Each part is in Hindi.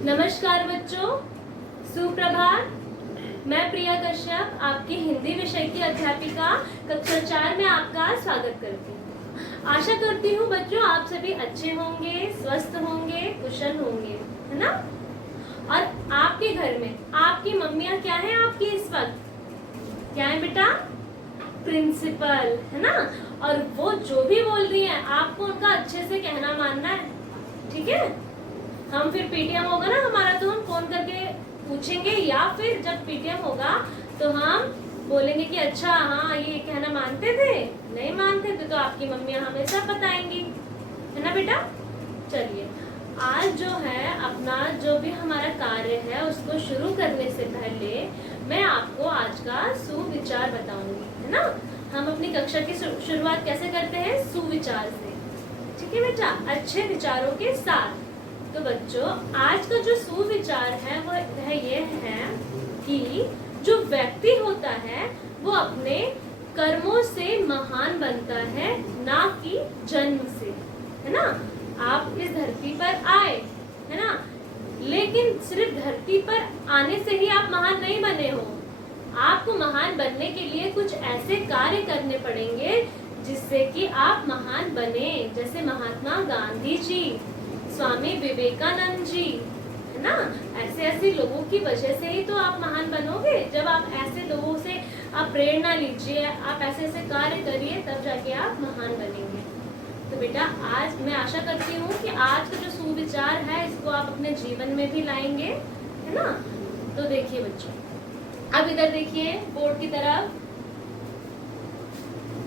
नमस्कार बच्चों, सुप्रभात। मैं प्रिया कश्यप, आपकी हिंदी विषय की अध्यापिका कक्षा 4 में आपका स्वागत करती हूँ। आशा करती हूँ बच्चों आप सभी अच्छे होंगे, स्वस्थ होंगे, कुशल होंगे, है ना। और आपके घर में आपकी मम्मियाँ क्या है आपकी इस वक्त? क्या है बेटा? प्रिंसिपल, है ना। और वो जो भी बोल रही है आपको उनका अच्छे से कहना मानना है, ठीक है। हम फिर पीटीएम होगा ना हमारा तो हम फोन करके पूछेंगे, या फिर जब पीटीएम होगा तो हम बोलेंगे कि अच्छा हाँ ये कहना मानते थे, नहीं मानते थे तो आपकी मम्मियाँ हमें सब बताएंगी, है ना बेटा। चलिए आज जो है अपना जो भी हमारा कार्य है उसको शुरू करने से पहले मैं आपको आज का सुविचार बताऊंगी, है ना। हम अपनी कक्षा की शुरुआत कैसे करते हैं? सुविचार से, ठीक है बेटा, अच्छे विचारों के साथ। तो बच्चों आज का जो सुविचार है वह ये है कि जो व्यक्ति होता है वो अपने कर्मों से महान बनता है, ना कि जन्म से, है ना। आप इस धरती पर आए, है ना, लेकिन सिर्फ धरती पर आने से ही आप महान नहीं बने हो। आपको महान बनने के लिए कुछ ऐसे कार्य करने पड़ेंगे जिससे कि आप महान बने, जैसे महात्मा गांधी जी, स्वामी विवेकानंद जी, है ना। ऐसे लोगों की वजह से ही तो आप महान बनोगे। जब आप ऐसे लोगों से आप प्रेरणा लीजिए, आप ऐसे कार्य करिए, तब जाके आप महान बनेंगे। तो बेटा आज मैं आशा करती हूँ कि आज का जो सुविचार है इसको आप अपने जीवन में भी लाएंगे, है ना। तो देखिए बच्चों, अब इधर देखिए बोर्ड की तरफ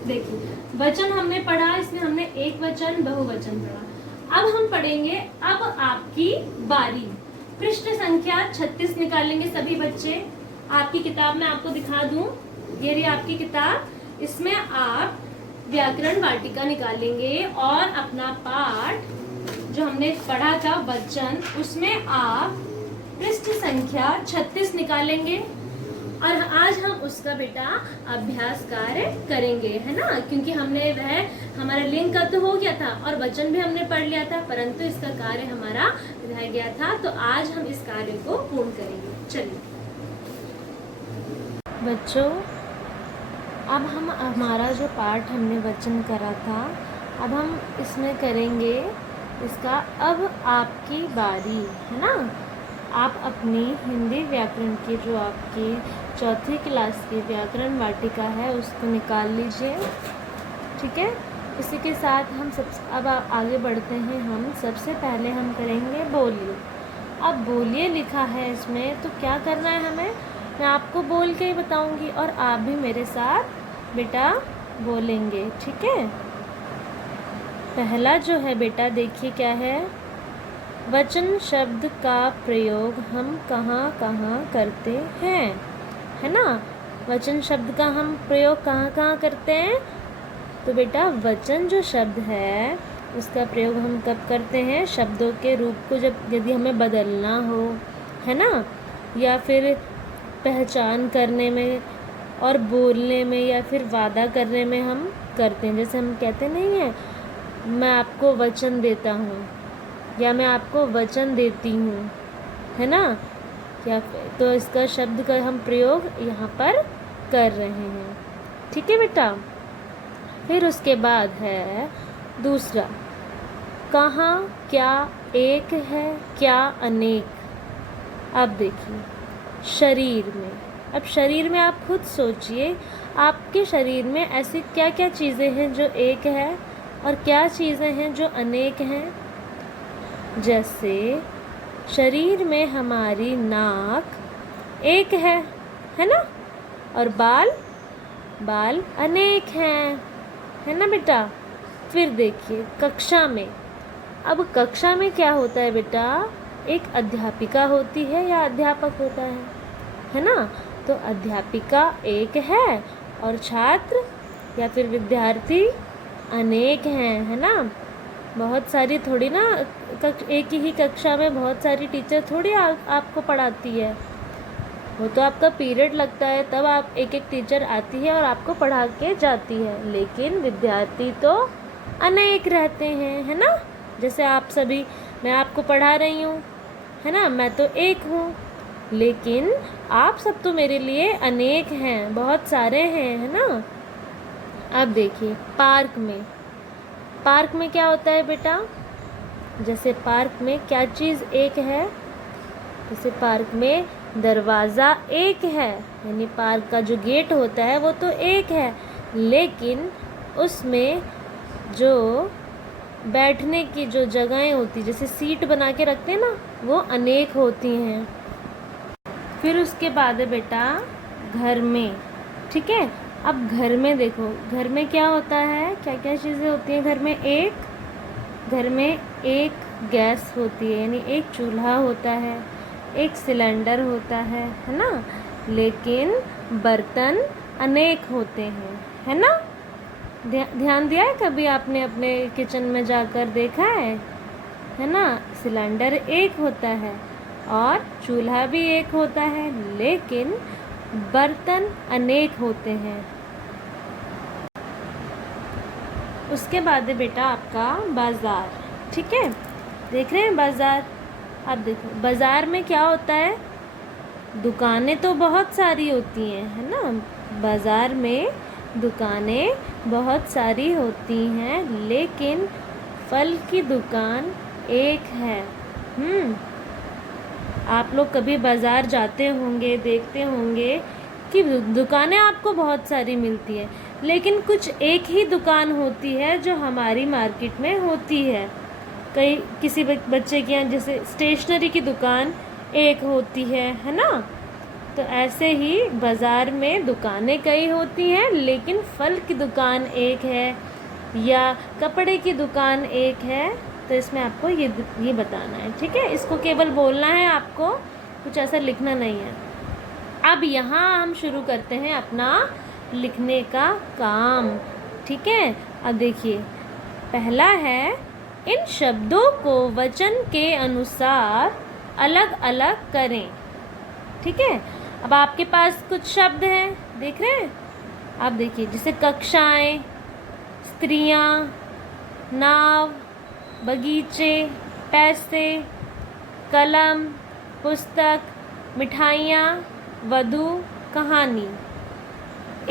देखिए, वचन हमने पढ़ा, इसमें हमने एक वचन बहुवचन पढ़ा। अब हम पढ़ेंगे अब आपकी बारी। पृष्ठ संख्या 36 निकालेंगे सभी बच्चे। आपकी किताब में आपको दिखा दूं, ये रही आपकी किताब। इसमें आप व्याकरण वाटिका निकालेंगे और अपना पाठ जो हमने पढ़ा था वचन, उसमें आप पृष्ठ संख्या 36 निकालेंगे और आज हम उसका बेटा अभ्यास कार्य करेंगे, है ना। क्योंकि हमने वह हमारा लिंक का तो हो गया था और वचन भी हमने पढ़ लिया था, परंतु इसका कार्य हमारा रह गया था। तो आज हम इस कार्य को पूर्ण करेंगे। चलिए बच्चों, अब हम हमारा जो पाठ हमने वचन करा था, अब हम इसमें करेंगे इसका अब आपकी बारी, है ना। आप अपनी हिंदी व्याकरण की जो आपकी चौथी क्लास की व्याकरण वाटिका है उसको निकाल लीजिए, ठीक है। इसी के साथ हम अब आगे बढ़ते हैं। हम सबसे पहले हम करेंगे बोलिए। अब बोलिए लिखा है इसमें, तो क्या करना है हमें, मैं आपको बोल के ही बताऊंगी और आप भी मेरे साथ बेटा बोलेंगे, ठीक है। पहला जो है बेटा देखिए क्या है, वचन शब्द का प्रयोग हम कहाँ कहाँ करते हैं, है ना। वचन शब्द का हम प्रयोग कहाँ कहाँ करते हैं? तो बेटा वचन जो शब्द है उसका प्रयोग हम कब करते हैं? शब्दों के रूप को जब यदि हमें बदलना हो, है ना, या फिर पहचान करने में और बोलने में या फिर वादा करने में हम करते हैं। जैसे हम कहते नहीं हैं, मैं आपको वचन देता हूँ या मैं आपको वचन देती हूँ, है ना। या तो इसका शब्द का हम प्रयोग यहाँ पर कर रहे हैं, ठीक है बेटा। फिर उसके बाद है दूसरा, कहाँ क्या एक है, क्या अनेक। अब देखिए शरीर में, अब शरीर में आप खुद सोचिए, आपके शरीर में ऐसी क्या क्या चीज़ें हैं जो एक है और क्या चीज़ें हैं जो अनेक हैं। जैसे शरीर में हमारी नाक एक है ना, और बाल अनेक हैं, है ना बेटा। फिर देखिए कक्षा में, अब कक्षा में क्या होता है बेटा, एक अध्यापिका होती है या अध्यापक होता है ना। तो अध्यापिका एक है और छात्र या फिर विद्यार्थी अनेक हैं, है ना। बहुत सारी थोड़ी ना, एक ही कक्षा में बहुत सारी टीचर थोड़ी आपको पढ़ाती है। वो तो आपका पीरियड लगता है तब आप एक टीचर आती है और आपको पढ़ा के जाती है, लेकिन विद्यार्थी तो अनेक रहते हैं, है ना। जैसे आप सभी, मैं आपको पढ़ा रही हूँ, है ना, मैं तो एक हूँ, लेकिन आप सब तो मेरे लिए अनेक हैं, बहुत सारे हैं, है ना। अब देखिए पार्क में क्या होता है बेटा, जैसे पार्क में क्या चीज़ एक है, जैसे पार्क में दरवाज़ा एक है, यानी पार्क का जो गेट होता है वो तो एक है, लेकिन उसमें जो बैठने की जो जगहें होती, जैसे सीट बना के रखते हैं ना, वो अनेक होती हैं। फिर उसके बाद है बेटा घर में, ठीक है। अब घर में देखो, घर में क्या होता है, क्या क्या चीज़ें होती हैं घर में। घर में एक गैस होती है, यानी एक चूल्हा होता है, एक सिलेंडर होता है ना, लेकिन बर्तन अनेक होते हैं, है ना। ध्यान दिया है कभी आपने अपने किचन में जाकर देखा है ना। सिलेंडर एक होता है और चूल्हा भी एक होता है, लेकिन बर्तन अनेक होते हैं। उसके बाद है बेटा आपका बाज़ार, ठीक है। देख रहे हैं बाज़ार। अब देखो बाज़ार में क्या होता है, दुकानें तो बहुत सारी होती हैं, है ना। बाज़ार में दुकानें बहुत सारी होती हैं, लेकिन फल की दुकान एक है। आप लोग कभी बाज़ार जाते होंगे, देखते होंगे कि दुकानें आपको बहुत सारी मिलती है, लेकिन कुछ एक ही दुकान होती है जो हमारी मार्केट में होती है। किसी बच्चे के यहाँ जैसे स्टेशनरी की दुकान एक होती है ना। तो ऐसे ही बाज़ार में दुकानें कई होती हैं, लेकिन फल की दुकान एक है या कपड़े की दुकान एक है। तो इसमें आपको ये बताना है, ठीक है। इसको केवल बोलना है आपको, कुछ ऐसा लिखना नहीं है। अब यहाँ हम शुरू करते हैं अपना लिखने का काम, ठीक है। अब देखिए पहला है, इन शब्दों को वचन के अनुसार अलग अलग करें, ठीक है। अब आपके पास कुछ शब्द हैं, देख रहे हैं आप। देखिए जैसे कक्षाएं, स्त्रियां, नाव, बगीचे, पैसे, कलम, पुस्तक, मिठाइयाँ, वधु, कहानी।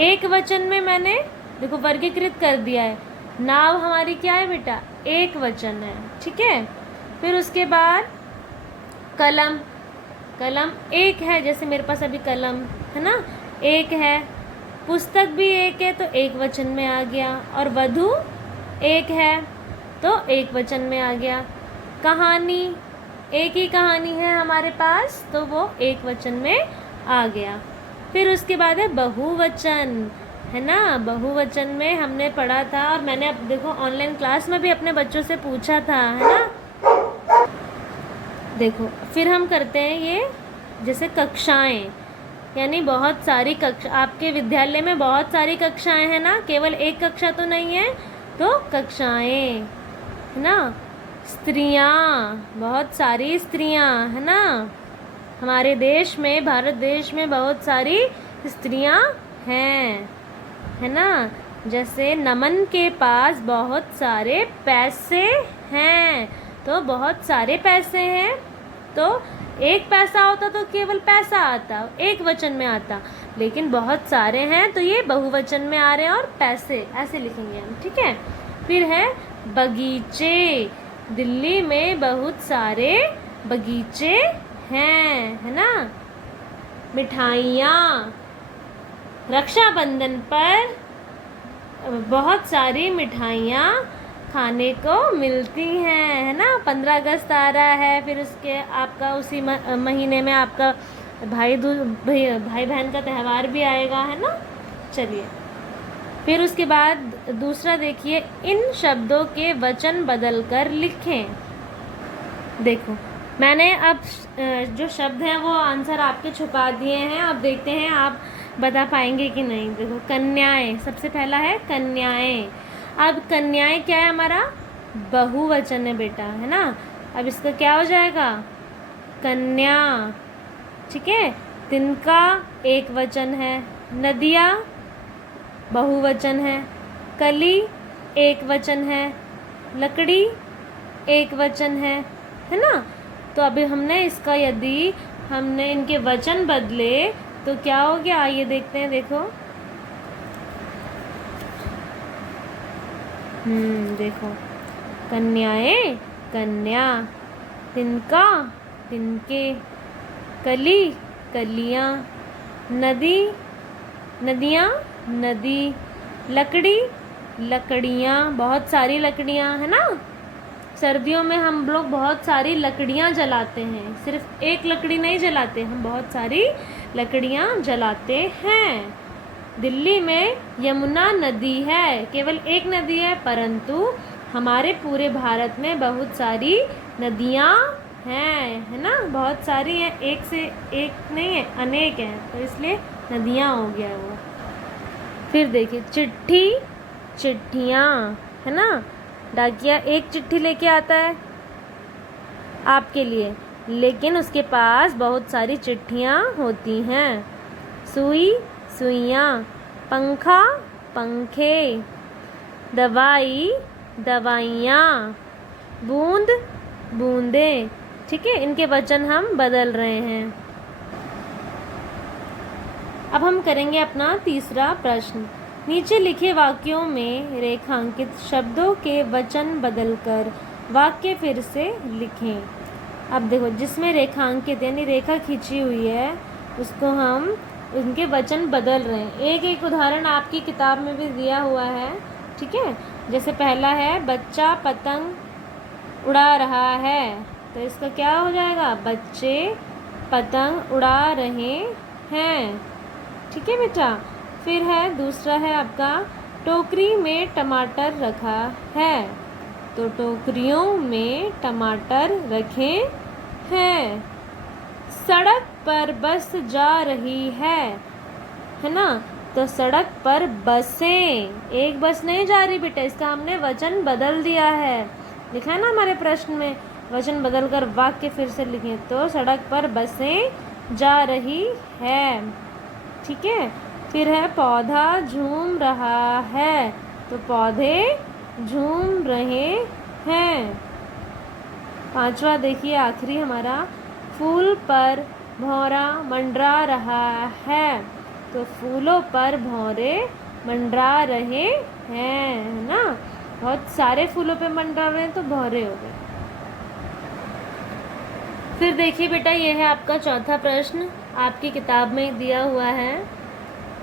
एक वचन में मैंने देखो वर्गीकृत कर दिया है। नाव हमारी क्या है बेटा, एक वचन है, ठीक है। फिर उसके बाद कलम एक है, जैसे मेरे पास अभी कलम है ना, एक है। पुस्तक भी एक है तो एक वचन में आ गया, और वधु एक है तो एक वचन में आ गया। कहानी एक ही कहानी है हमारे पास, तो वो एक वचन में आ गया। फिर उसके बाद है बहुवचन, है ना। बहुवचन में हमने पढ़ा था, और मैंने अब देखो ऑनलाइन क्लास में भी अपने बच्चों से पूछा था, है ना। देखो फिर हम करते हैं ये, जैसे कक्षाएं, यानी बहुत सारी कक्षा, आपके विद्यालय में बहुत सारी कक्षाएं हैं ना, केवल एक कक्षा तो नहीं है, तो कक्षाएं, है ना। स्त्रियां, बहुत सारी स्त्रियां, है ना। हमारे देश में, भारत देश में बहुत सारी स्त्रियां हैं, है ना। जैसे नमन के पास बहुत सारे पैसे हैं, तो बहुत सारे पैसे हैं, तो एक पैसा होता तो केवल पैसा आता, एक वचन में आता, लेकिन बहुत सारे हैं तो ये बहुवचन में आ रहे हैं, और पैसे ऐसे लिखेंगे हम, ठीक है। फिर है बगीचे, दिल्ली में बहुत सारे बगीचे हैं, है ना। मिठाइयाँ, रक्षाबंधन पर बहुत सारी मिठाइयाँ खाने को मिलती हैं, है ना। 15 अगस्त आ रहा है, फिर उसके आपका उसी महीने में आपका भाई बहन का त्यौहार भी आएगा, है ना। चलिए फिर उसके बाद दूसरा देखिए, इन शब्दों के वचन बदलकर लिखें। देखो मैंने अब जो शब्द हैं वो आंसर आपके छुपा दिए हैं, अब देखते हैं आप बता पाएंगे कि नहीं। देखो कन्याएं, सबसे पहला है कन्याएं। अब कन्याएं क्या है, हमारा बहुवचन है बेटा, है ना। अब इसका क्या हो जाएगा, कन्या, ठीक है। तिनका एक वचन है, नदिया बहुवचन है, कली एक वचन है, लकड़ी एक वचन है ना। तो अभी हमने इसका यदि हमने इनके वचन बदले तो क्या हो गया, आइए देखते हैं। देखो देखो, कन्याएं कन्या, तिनका तिनके, कली कलियां, नदी नदियाँ नदी, लकड़ी लकड़ियाँ, बहुत सारी लकड़ियाँ, है ना। सर्दियों में हम लोग बहुत सारी लकड़ियाँ जलाते हैं, सिर्फ एक लकड़ी नहीं जलाते, हम बहुत सारी लकड़ियाँ जलाते हैं। दिल्ली में यमुना नदी है, केवल एक नदी है, परंतु हमारे पूरे भारत में बहुत सारी नदियाँ हैं, है ना, बहुत सारी हैं, एक से एक नहीं है, अनेक हैं, तो इसलिए नदियाँ हो गया वो। फिर देखिए, चिट्ठी चिट्ठियाँ, है ना, डाकिया एक चिट्ठी लेके आता है आपके लिए, लेकिन उसके पास बहुत सारी चिट्ठियाँ होती हैं। सुई सुइयाँ, पंखा पंखे, दवाई दवाइयाँ, बूंद बूंदें। ठीक है, इनके वचन हम बदल रहे हैं। अब हम करेंगे अपना तीसरा प्रश्न। नीचे लिखे वाक्यों में रेखांकित शब्दों के वचन बदलकर वाक्य फिर से लिखें। अब देखो, जिसमें रेखांकित यानी रेखा खींची हुई है उसको हम उनके वचन बदल रहे हैं। एक एक उदाहरण आपकी किताब में भी दिया हुआ है। ठीक है, जैसे पहला है, बच्चा पतंग उड़ा रहा है, तो इसका क्या हो जाएगा, बच्चे पतंग उड़ा रहे हैं। ठीक है बेटा। फिर है, दूसरा है आपका, टोकरी में टमाटर रखा है, तो टोकरियों में टमाटर रखे हैं। सड़क पर बस जा रही है ना, तो सड़क पर बसें, एक बस नहीं जा रही बेटा, इसका हमने वचन बदल दिया है, लिखा है ना हमारे प्रश्न में, वचन बदलकर वाक्य फिर से लिखें। तो सड़क पर बसें जा रही है। ठीक है। फिर है, पौधा झूम रहा है, तो पौधे झूम रहे हैं। पांचवा देखिए, आखिरी हमारा, फूल पर भौरा मंडरा रहा है, तो फूलों पर भौरे मंडरा रहे हैं, है ना, बहुत सारे फूलों पे मंडरा रहे हैं तो भौरे हो गए। फिर देखिए बेटा, ये है आपका चौथा प्रश्न, आपकी किताब में दिया हुआ है।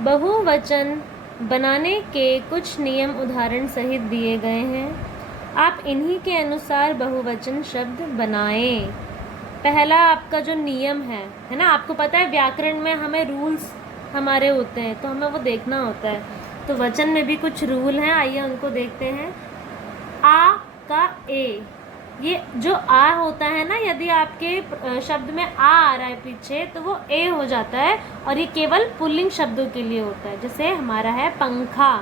बहुवचन बनाने के कुछ नियम उदाहरण सहित दिए गए हैं, आप इन्हीं के अनुसार बहुवचन शब्द बनाएं। पहला आपका जो नियम है ना, आपको पता है व्याकरण में हमें रूल्स हमारे होते हैं, तो हमें वो देखना होता है, तो वचन में भी कुछ रूल हैं, आइए उनको देखते हैं। आ का ए, ये जो आ होता है ना, यदि आपके शब्द में आ रहा है पीछे तो वो ए हो जाता है, और ये केवल पुल्लिंग शब्दों के लिए होता है। जैसे हमारा है पंखा,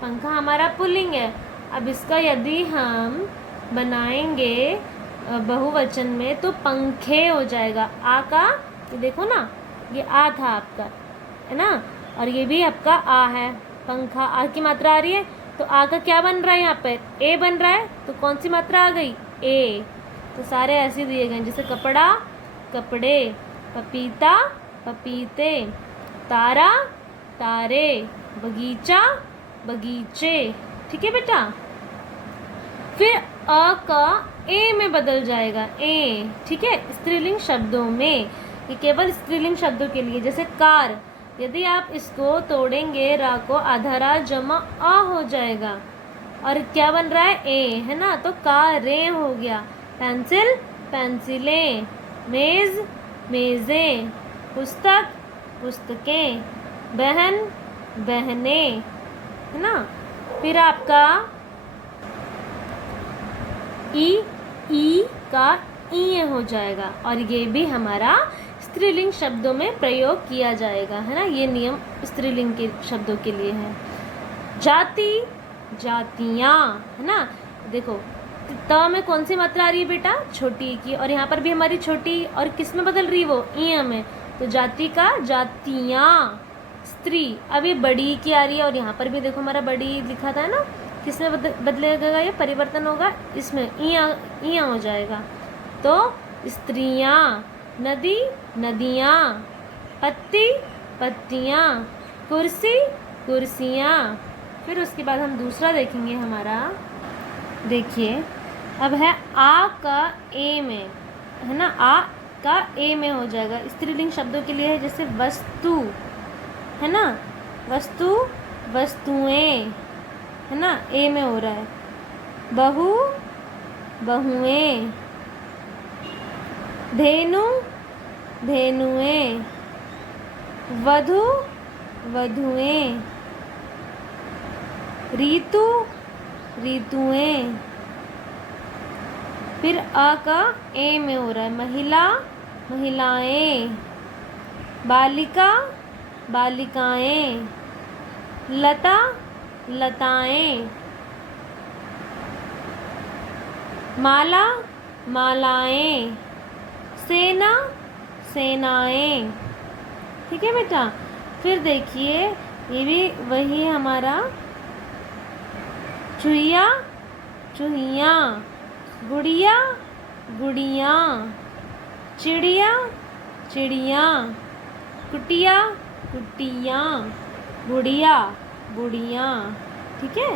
पंखा हमारा पुल्लिंग है। अब इसका यदि हम बनाएंगे बहुवचन में तो पंखे हो जाएगा। आ का, ये देखो ना, ये आ था आपका, है ना, और ये भी आपका आ है, पंखा, आ की मात्रा आ रही है, तो आ का क्या बन रहा है, यहाँ पे ए बन रहा है, तो कौन सी मात्रा आ गई, ए। तो सारे ऐसे दिए गए, जैसे कपड़ा कपड़े, पपीता पपीते, तारा तारे, बगीचा बगीचे। ठीक है बेटा। फिर अ का ए में बदल जाएगा, ए। ठीक है, स्त्रीलिंग शब्दों में, ये केवल स्त्रीलिंग शब्दों के लिए। जैसे कार, यदि आप इसको तोड़ेंगे, रा को आधा रा जमा आ हो जाएगा, और क्या बन रहा है, ए, है ना, तो कारें हो गया। पेंसिल पेंसिलें, मेज मेज़ें, पुस्तक पुस्तकें, बहन बहनें, है ना। फिर आपका ई का ई हो जाएगा, और ये भी हमारा स्त्रीलिंग शब्दों में प्रयोग किया जाएगा, है ना, ये नियम स्त्रीलिंग के शब्दों के लिए है। जाति जातियाँ, है ना, देखो त में कौन सी मात्रा आ रही है बेटा, छोटी की, और यहाँ पर भी हमारी छोटी, और किस में बदल रही है वो, ई में, तो जाति का जातियाँ, स्त्री। अब ये बड़ी की आ रही है, और यहाँ पर भी देखो हमारा बड़ी लिखा था ना, किसमें बदलेगा, ये परिवर्तन होगा, इसमें इया हो जाएगा, तो स्त्रियाँ, नदी, नदियाँ, पत्ती, पत्तियाँ, कुर्सी, कुर्सियाँ। फिर उसके बाद हम दूसरा देखेंगे हमारा। देखिए अब है आ का ए में, है ना, आ का ए में हो जाएगा। स्त्रीलिंग शब्दों के लिए है जैसे वस्तु, है ना, वस्तु, वस्तुएं, है ना, ए में हो रहा है। बहू, बहुएं, धेनु, धेनुएं, वधू, वधुएं, ऋतु, ऋतुएं। फिर अ का ए में हो रहा है। महिला, महिलाएं, बालिका, बालिकाएं, लता, लताएं, माला, मालाएं, सेना, सेनाएं। ठीक है बेटा। फिर देखिए ये भी वही है हमारा। चूहिया, चूहियाँ, गुड़िया, गुड़ियाँ, चिड़िया, चिड़ियाँ, कुटिया, कुटियाँ, गुड़िया, गुड़ियाँ। ठीक है,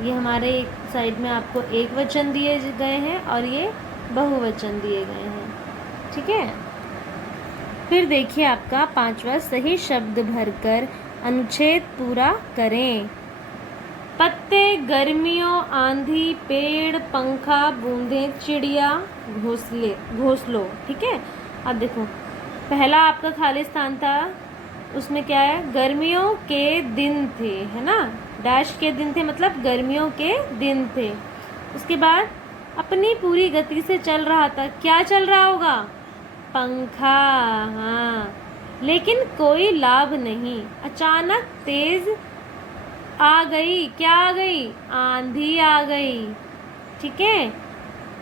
ये हमारे एक साइड में आपको एक वचन दिए गए हैं और ये बहुवचन दिए गए हैं। ठीक है। फिर देखिए आपका पांचवा, सही शब्द भरकर अनुच्छेद पूरा करें। पत्ते, गर्मियों, आंधी, पेड़, पंखा, बूंदें, चिड़िया, घोंसले, घोंसलों। ठीक है। अब देखो पहला आपका खाली स्थान था, उसमें क्या है, गर्मियों के दिन थे, है ना, डैश के दिन थे मतलब गर्मियों के दिन थे। उसके बाद अपनी पूरी गति से चल रहा था, क्या चल रहा होगा, पंखा, हाँ, लेकिन कोई लाभ नहीं। अचानक तेज आ गई, क्या आ गई, आंधी आ गई। ठीक है।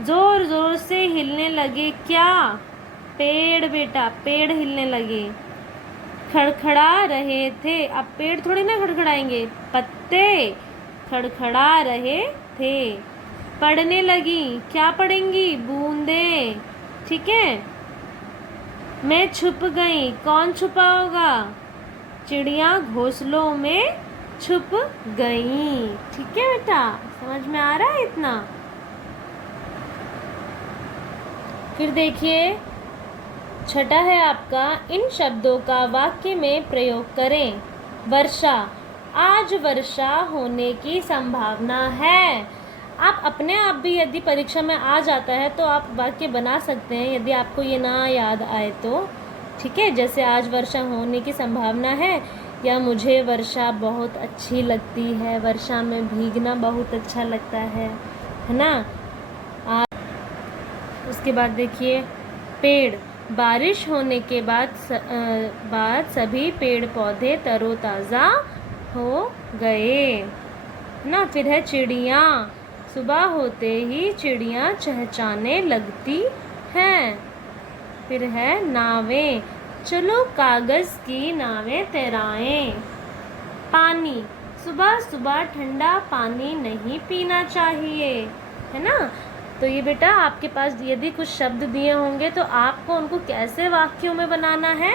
जोर जोर से हिलने लगे, क्या, पेड़ बेटा, पेड़ हिलने लगे। खड़खड़ा रहे थे, अब पेड़ थोड़ी ना खड़खड़ाएंगे, पत्ते खड़खड़ा रहे थे। पड़ने लगी, क्या पड़ेंगी, बूंदें। ठीक है। मैं छुप गई, कौन छुपा होगा, चिड़िया घोंसलों में छुप गई। ठीक है बेटा, समझ में आ रहा है इतना। फिर देखिए छठा है आपका, इन शब्दों का वाक्य में प्रयोग करें। वर्षा, आज वर्षा होने की संभावना है। आप अपने आप भी यदि परीक्षा में आ जाता है तो आप वाक्य बना सकते हैं यदि आपको ये ना याद आए तो। ठीक है, जैसे आज वर्षा होने की संभावना है, या मुझे वर्षा बहुत अच्छी लगती है, वर्षा में भीगना बहुत अच्छा लगता है ना। उसके बाद देखिए पेड़, बारिश होने के बाद सभी पेड़ पौधे तरोताज़ा हो गए ना। फिर है चिड़िया, सुबह होते ही चिड़िया चहचहाने लगती हैं। फिर है नावें, चलो कागज़ की नावें तैराएं। पानी, सुबह सुबह ठंडा पानी नहीं पीना चाहिए, है ना। तो ये बेटा आपके पास यदि कुछ शब्द दिए होंगे तो आपको उनको कैसे वाक्यों में बनाना है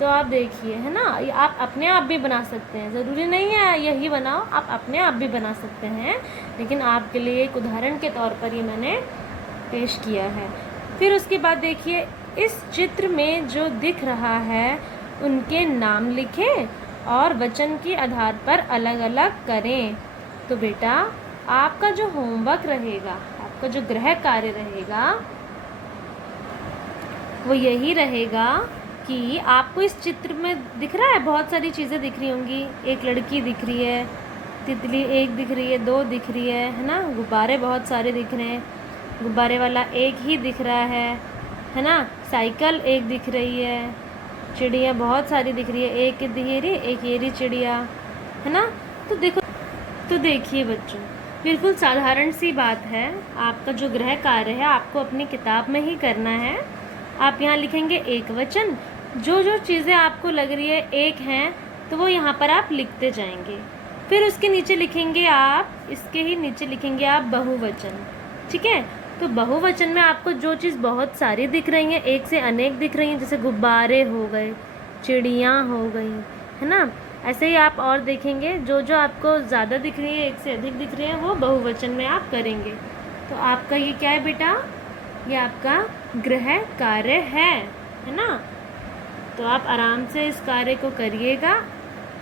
तो आप देखिए, है ना। आप अपने आप भी बना सकते हैं, ज़रूरी नहीं है यही बनाओ, आप अपने आप भी बना सकते हैं, लेकिन आपके लिए एक उदाहरण के तौर पर ये मैंने पेश किया है। फिर उसके बाद देखिए इस चित्र में जो दिख रहा है उनके नाम लिखें और वचन के आधार पर अलग अलग करें। तो बेटा आपका जो होमवर्क रहेगा, आपका जो गृह कार्य रहेगा वो यही रहेगा कि आपको इस चित्र में दिख रहा है, बहुत सारी चीज़ें दिख रही होंगी। एक लड़की दिख रही है, तितली एक दिख रही है, दो दिख रही है ना, गुब्बारे बहुत सारे दिख रहे हैं, गुब्बारे वाला एक ही दिख रहा है ना, साइकिल एक दिख रही है, चिड़िया बहुत सारी दिख रही है, एक ये रही चिड़िया, है ना। तो देखिए बच्चों, बिल्कुल साधारण सी बात है। आपका जो गृह कार्य है आपको अपनी किताब में ही करना है। आप यहाँ लिखेंगे एक वचन, जो जो चीज़ें आपको लग रही है एक हैं तो वो यहाँ पर आप लिखते जाएंगे। फिर उसके नीचे लिखेंगे आप, इसके ही नीचे लिखेंगे आप बहुवचन। ठीक है, तो बहुवचन में आपको जो चीज़ बहुत सारी दिख रही हैं, एक से अनेक दिख रही हैं, जैसे गुब्बारे हो गए, चिड़ियाँ हो गई, है ना, ऐसे ही आप और देखेंगे जो जो आपको ज़्यादा दिख रही है, एक से अधिक दिख रही है, वो बहुवचन में आप करेंगे। तो आपका ये क्या है बेटा, ये आपका गृह कार्य है ना। तो आप आराम से इस कार्य को करिएगा,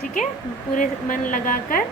ठीक है, पूरे मन लगाकर।